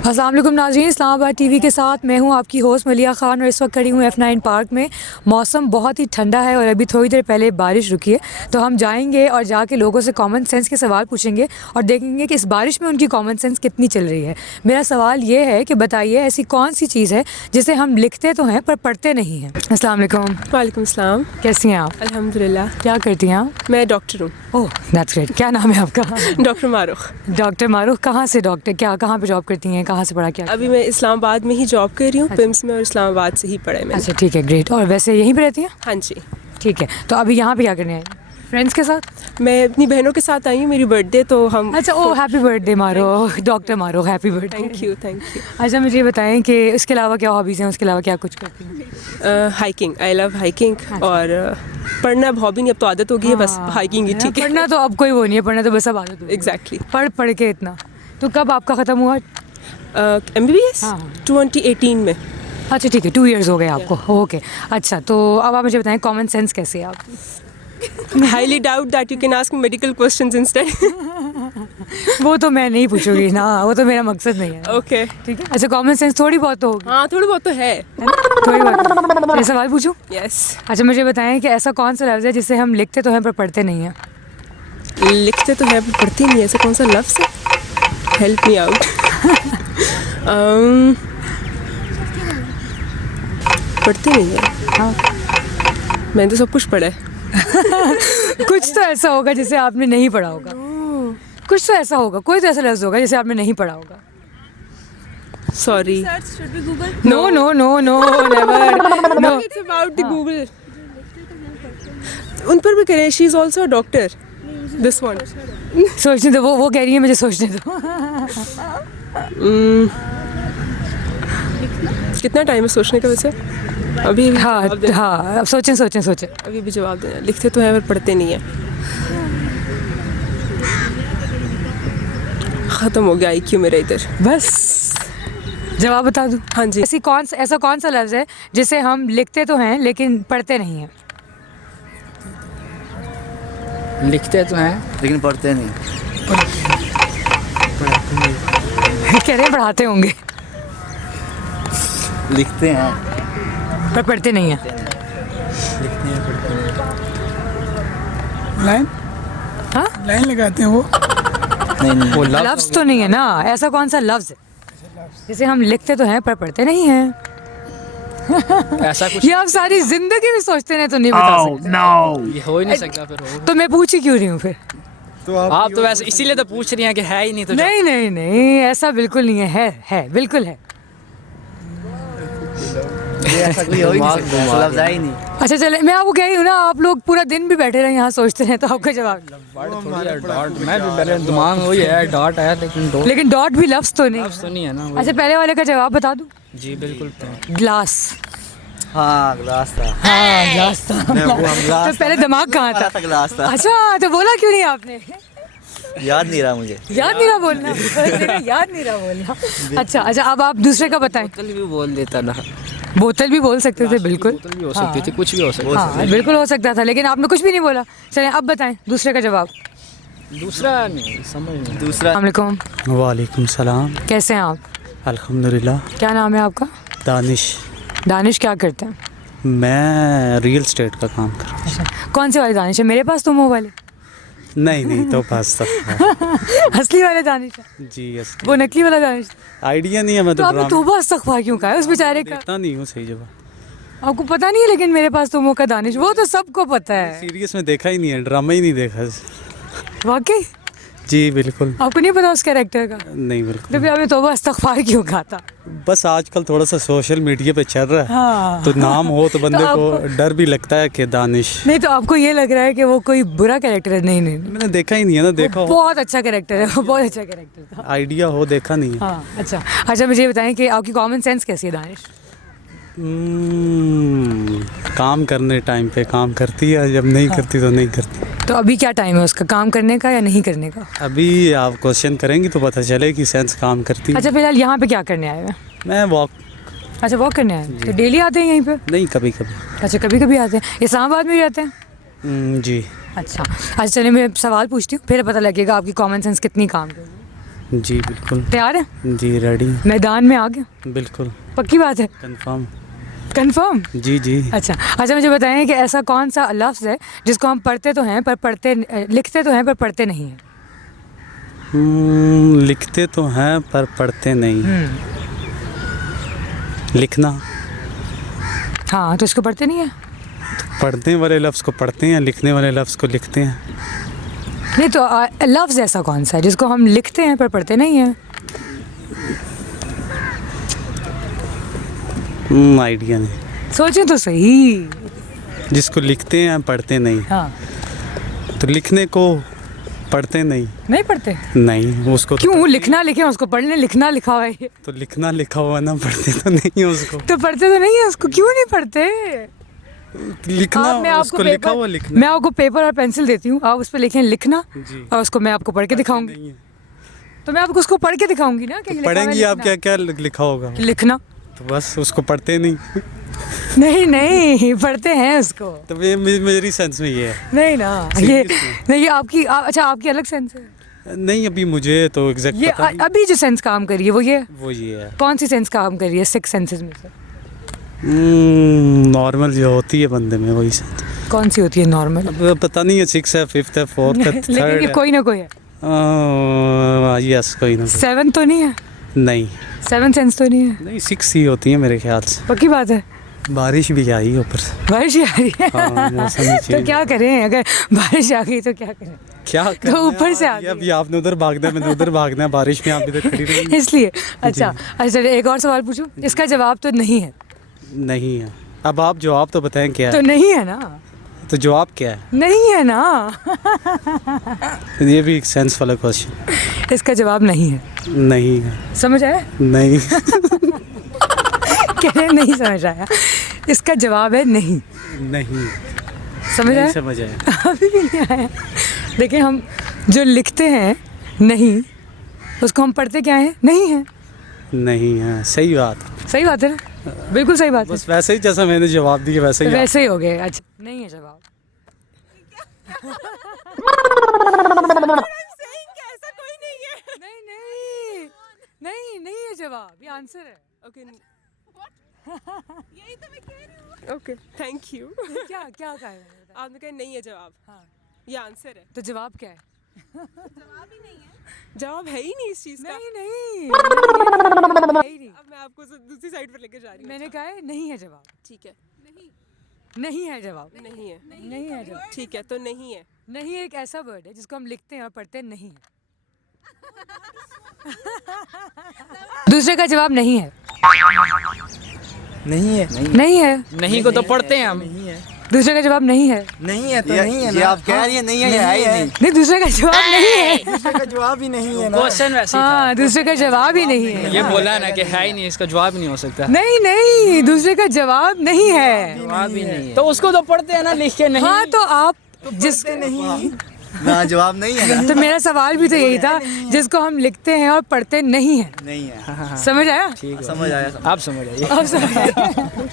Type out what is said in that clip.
अस्सलाम वालेकुम नाज़रीन, इस्लामाबाद टीवी के साथ मैं हूं आपकी होस्ट मलिया ख़ान और इस वक्त खड़ी हूं F9 पार्क में। मौसम बहुत ही ठंडा है और अभी थोड़ी देर पहले बारिश रुकी है, तो हम जाएंगे और जाके लोगों से कॉमन सेंस के सवाल पूछेंगे और देखेंगे कि इस बारिश में उनकी कॉमन सेंस कितनी चल रही है। मेरा सवाल ये है कि बताइए ऐसी कौन सी चीज़ है जिसे हम लिखते तो हैं पर पढ़ते नहीं हैं। अस्सलाम वालेकुम। वालेकुम सलाम। कैसी हैं आप? अल्हम्दुलिल्लाह। क्या करती हैं आप? मैं डॉक्टर हूँ। Oh that's great. क्या नाम है आपका? डॉक्टर मारूख। डॉक्टर मारूफ। कहाँ से डॉक्टर, क्या कहाँ पे जॉब करती हैं, कहाँ से पढ़ा क्या? अभी मैं इस्लामाबाद में ही जॉब कर रही हूँ, पिम्स में, और इस्लामाबाद से ही पढ़ा है मैंने। अच्छा ठीक है, ग्रेट। और वैसे यहीं पे रहती हैं? हाँ जी। ठीक है, तो अभी यहाँ पे क्या करने आए? फ्रेंड्स के साथ? मैं अपनी बहनों के साथ आई हूँ, मेरी बर्थडे, तो हम। अच्छा, ओ हैप्पी बर्थडे मारो, डॉक्टर मारो, happy birthday. Thank you thank you. अच्छा मुझे ये बताएं कि इसके अलावा क्या हॉबीज़ हैं, उसके अलावा क्या कुछ करती हैं? Hiking, I love hiking. और पढ़ना अब हॉबी नहीं, अब तो आदत हो गई है, बस हाइकिंग ही ठीक है। पढ़ना तो अब कोई वो नहीं है, पढ़ना तो बस अब आदत हो गई। एग्जैक्टली। पढ़ पढ़ के इतना। तो कब आपका ख़त्म हुआ? MBBS हाँ। 2018 में। अच्छा ठीक है, 2 इयर्स हो गए आपको। ओके अच्छा, तो अब आप मुझे बताएं कॉमन सेंस कैसे है आप? Highly doubt that you can ask medical questions instead. वो तो मैं नहीं पूछूंगी ना, वो तो मेरा मकसद नहीं है। ओके ठीक है। अच्छा कॉमन सेंस थोड़ी बहुत तो होगी। हाँ, थोड़ी बहुत तो है। थोड़ी बहुत। मैं सवाल पूछूं? यस। अच्छा मुझे बताएं कि ऐसा कौन सा लफ्ज़ है जिसे हम लिखते तो हैं पर पढ़ते नहीं हैं? लिखते तो है पर पढ़ते नहीं है, ऐसा कौन सा लफ्ज़ है? Help me out. पढ़ते नहीं है। हाँ। मैंने तो सब कुछ पढ़ा है। कुछ तो ऐसा होगा जिसे आपने नहीं पढ़ा होगा। कुछ तो ऐसा होगा, कोई तो ऐसा लफ्ज़ होगा जिसे आपने नहीं पढ़ा होगा। Sorry. No no no no never no. It's about the Google. उन पर भी करें, she is also a doctor. This one. सोचने दो, वो कह रही है मुझे सोचने दो। कितना टाइम है सोचने का वैसे? अभी हाँ जवाब देना। हाँ, अब सोचें सोचें सोचें। अभी भी जवाब देना। लिखते तो हैं पर पढ़ते नहीं है। खत्म हो गया IQ मेरा इधर। बस जवाब बता दूं? हाँ जी। ऐसा कौन सा लफ्ज़ है जिसे हम लिखते तो हैं लेकिन पढ़ते नहीं हैं? लिखते तो हैं लेकिन पढ़ते नहीं। कह रहे हैं पढ़ाते होंगे लिखते हैं पर पढ़ते नहीं हैं। लाइन हाँ? लाइन लगाते हैं वो। नहीं वो लफ्ज़ तो नहीं है ना, ऐसा कौन सा लफ्ज़ है जिसे हम लिखते तो हैं पर पढ़ते नहीं हैं? ऐसा कुछ ये आप सारी जिंदगी में सोचते हैं तो नहीं बता सकते। ये हो ही नहीं सकता फिर हो। तो मैं पूछ ही क्यों रही हूँ फिर? आप तो वैसे इसीलिए तो पूछ रही हैं कि है ही नहीं तो नहीं नहीं नहीं, ऐसा बिल्कुल नहीं है बिल्कुल है। ऐसा कोई हो ही नहीं सकता, ऐसा लफ्ज़ है ही नहीं। अच्छा चले, मैं आपको कह रही हूँ ना, आप लोग पूरा दिन भी बैठे रहे यहाँ सोचते हैं तो आपका जवाब। डॉट मैं भी पहले दिमाग में वही है, डॉट है लेकिन डॉट भी लफ्ज़ तो नहीं। तो नहीं है ना। अच्छा पहले वाले का जवाब बता दूँ? जी बिल्कुल। ग्लास। हाँ ग्लास था। हाँ ग्लास था। तो पहले दिमाग कहाँ था? ग्लास था। अच्छा तो बोला क्यों नहीं आपने? याद नहीं रहा मुझे। याद नहीं रहा बोलना? याद नहीं रहा बोलना। अच्छा अच्छा, अब आप दूसरे का बताएं। बोतल भी बोल देता ना। बोतल भी बोल सकते थे, बिल्कुल। बोतल भी हो सकती थी, कुछ भी हो सकता हाँ बिल्कुल हो सकता था, लेकिन आपने कुछ भी नहीं बोला। चलें अब बताएं दूसरे का जवाब। दूसरा नहीं समझ नहीं। दूसरा। अस्सलाम वालेकुम। वालेकुम सलाम। कैसे हैं आप? अल्हम्दुलिल्लाह। क्या नाम है आपका? दानिश। दानिश। क्या करते हैं? मैं रियल स्टेट का काम कर रहा अच्छा कौन से वाले दानिश है? मेरे पास तो मुँह वाले। हूँ। नहीं तो पास तक असली वाले दानिश है? जी असली। वो नकली वाला दानिश? आइडिया नहीं है, मैं तो तो आपने तौबा इस्तग़फ़ार क्यों कहा है उस बेचारे का? देखता नहीं हूँ सही जवाब। आपको पता नहीं है, लेकिन मेरे पास तो मुँह का दानिश, वो तो सबको पता है। सीरियस में देखा ही नहीं है, ड्रामा ही नहीं देखा। वाकई? जी बिल्कुल आपको नहीं पता उस कैरेक्टर का? नहीं बिल्कुल। तो फिर आपने तौबा इस्तग़फ़ार क्यों कहा था? बस आजकल थोड़ा सा सोशल मीडिया पे चल रहा है। हाँ। तो नाम हो तो बंदे तो को डर भी लगता है कि दानिश। नहीं तो आपको ये लग रहा है कि वो कोई बुरा कैरेक्टर है? नहीं नहीं, मैंने देखा ही नहीं है ना, देखा हो बहुत अच्छा कैरेक्टर है वो, बहुत अच्छा कैरेक्टर था। आइडिया हो, देखा नहीं है। हाँ अच्छा अच्छा, मुझे ये बताएं कि आपकी कॉमन सेंस कैसी है दानिश? काम करने टाइम पे काम करती है, जब नहीं करती तो नहीं करती। तो अभी क्या टाइम है उसका, काम करने का या नहीं करने का? अभी आप क्वेश्चन करेंगे तो पता चले कि सेंस काम करती है। अच्छा फिलहाल यहाँ पे क्या करने आए हैं? मैं वॉक। अच्छा वॉक करने आए हैं, तो डेली आते हैं यहीं पे? नहीं कभी कभी। अच्छा कभी कभी आते हैं। इस्लामाबाद में ही रहते हैं? जी। अच्छा अच्छा, चलिए मैं सवाल पूछती हूँ, फिर पता लगेगा आपकी कॉमन सेंस कितनी काम कर रही है। जी बिल्कुल। तैयार है? जी रेडी। मैदान में आ गए? बिल्कुल पक्की बात है? कंफर्म। कंफर्म? जी जी। अच्छा मुझे बताएं कि ऐसा कौन सा लफ्ज़ है जिसको हम पढ़ते तो हैं पर लिखते तो हैं पर पढ़ते नहीं हैं? लिखते तो हैं पर पढ़ते नहीं। लिखना। हाँ, तो इसको पढ़ते नहीं है? पढ़ने वाले लफ्ज़ को पढ़ते हैं, लिखने वाले लफ्ज़ को लिखते हैं। नहीं तो लफ्ज़ ऐसा कौन सा है जिसको हम लिखते हैं पर पढ़ते नहीं हैं? आइडिया नहीं। सोचें तो सही। जिसको लिखते हैं पढ़ते नहीं। हाँ, तो लिखने को पढ़ते नहीं। नहीं पढ़ते? नहीं उसको तो क्यों? लिखना लिखे उसको, पढ़ने लिखना लिखा हुआ है ये। तो लिखना लिखा हुआ ना, पढ़ते तो नहीं है उसको। तो पढ़ते तो नहीं है उसको, क्यों नहीं पढ़ते? लिखना मैं आपको उसको लिखा हुआ लिखना। मैं आपको पेपर और पेंसिल देती हूँ, आप उस पर लिखें लिखना जी। और उसको मैं आपको पढ़ के दिखाऊंगी। नहीं है। तो मैं आपको उसको पढ़ के दिखाऊंगी ना कि तो लिखा हुआ है पढ़ेंगी आप लिखना। क्या क्या लिखा होगा? लिखना। तो बस उसको पढ़ते नहीं। नहीं पढ़ते हैं उसको। तो ये मेरी सेंस में ये है। नहीं ना, ये नहीं, ये आपकी अच्छा आपकी अलग सेंस है। नहीं अभी मुझे तो एग्जैक्ट ये पता नहीं। अभी जो सेंस काम कर रही है वो ये वो ये है। कौन सी सेंस काम कर रही है 6 सेंसेस में से? नॉर्मल जो होती है बंदे में वही सेंस। कौन सी होती है नॉर्मल? अब पता नहीं है 6 है 5th है 4th है लेकिन 3rd ये है। कोई ना कोई है। यस कोई ना कोई। 7 तो नहीं है? नहीं 7 सेंस तो नहीं है? नहीं 6 ही होती है मेरे ख्याल से। पक्की बात है? बारिश भी आई ऊपर से। बारिश आ रही है। हाँ, मौसम भी तो change क्या करें अगर बारिश आ गई तो क्या करें? क्या करना है ऊपर से यार, आ ये गई। अभी आपने उधर भागना है मैंने उधर भागना है, बारिश में आप इधर खड़ी रही। इसलिए अच्छा एक और सवाल पूछूं, इसका जवाब तो नहीं है। नहीं है। अब आप जवाब तो बताएं क्या तो है? नहीं है ना? तो जवाब क्या है? नहीं है ना? ये भी एक सेंस वाला क्वेश्चन। इसका जवाब नहीं है। नहीं है। समझ आया? नहीं। कह रहे नहीं समझ आया। इसका जवाब है नहीं। नहीं समझ नहीं आया? समझ आया। अभी भी नहीं आया। देखिए हम जो लिखते हैं नहीं, उसको हम पढ़ते क्या है? नहीं है। नहीं है सही बात। सही बात है ना? बिल्कुल सही बात है। बस वैसे ही जैसा मैंने जवाब दिया वैसे ही वैसे ही हो गए। अच्छा नहीं है जवाब। नहीं है जवाब, ये आंसर है। ओके यही तो मैं कह रही हूँ। Okay thank you. क्या क्या कहा है मैंने? बताओ। आपने कहा नहीं है जवाब। हाँ, ये आंसर है। तो जवाब क्या है? जवाब है ही नहीं इस चीज का। नहीं अब मैं आपको दूसरी साइड पर लेके जा रही हूँ। मैंने कहा है नहीं है जवाब। ठीक है। नहीं है जवाब। नहीं है। नहीं है जवाब। ठीक है तो नहीं है। नहीं एक ऐसा वर्ड है जिसको हम लिखते हैं और पढ़ते हैं नहीं है। दूसरे का जवाब नहीं है। नहीं है। नहीं है। नहीं को तो पढ़ते हैं हम। दूसरे का जवाब नहीं है। नहीं है तो नहीं है ना। ये आप कह रही है नहीं है, ये है ही नहीं। नहीं दूसरे का जवाब नहीं है। दूसरे का जवाब ही नहीं है ना। क्वेश्चन वैसे ही हाँ, दूसरे का जवाब ही नहीं था। है। ये बोला ना कि है ही नहीं, इसका जवाब ही नहीं हो सकता। नहीं दूसरे का जवाब नहीं है। जवाब ही नहीं है तो उसको तो पढ़ते हैं ना, लिख के नहीं। हाँ तो आप जिस नहीं ना जवाब नहीं है ना। तो मेरा सवाल भी तो यही था, जिसको हम लिखते हैं और पढ़ते नहीं है। नहीं है। समझ आया? ठीक है, समझ आया। आप समझ आइए। अब समझ आया।